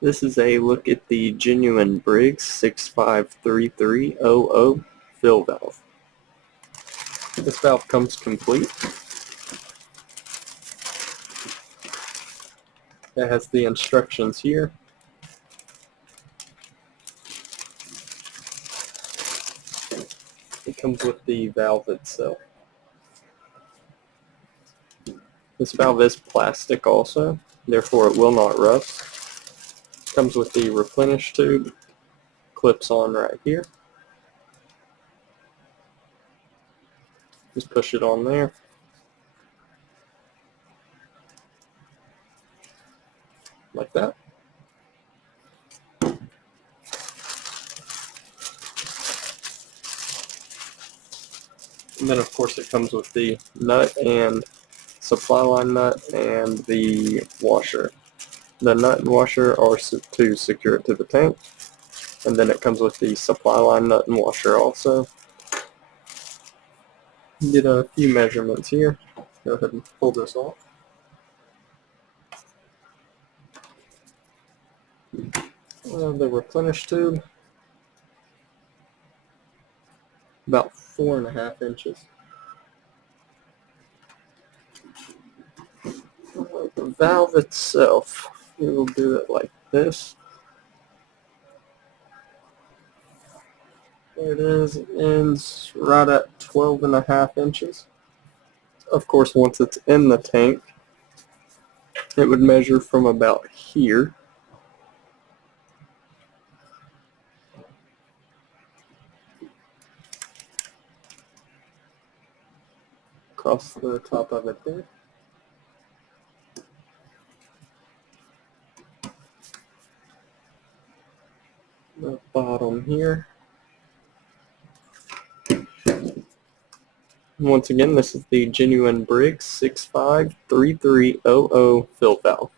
This is a look at the genuine Briggs 653300 fill valve. This valve comes complete. It has the instructions here. It comes with the valve itself. This valve is plastic also, therefore it will not rust. Comes with the replenish tube, clips on right here. Just push it on there. Like that. And then of course it comes with the nut and supply line nut and the washer. The nut and washer are to secure it to the tank. And then it comes with the supply line nut and washer also. Get a few measurements here. Go ahead and pull this off. The replenish tube, about 4.5 inches. The valve itself, we will do it like this. There it is. It ends right at 12.5 inches. Of course, once it's in the tank, it would measure from about here across the top of it there. The bottom here. Once again, this is the genuine Briggs 653300 fill valve.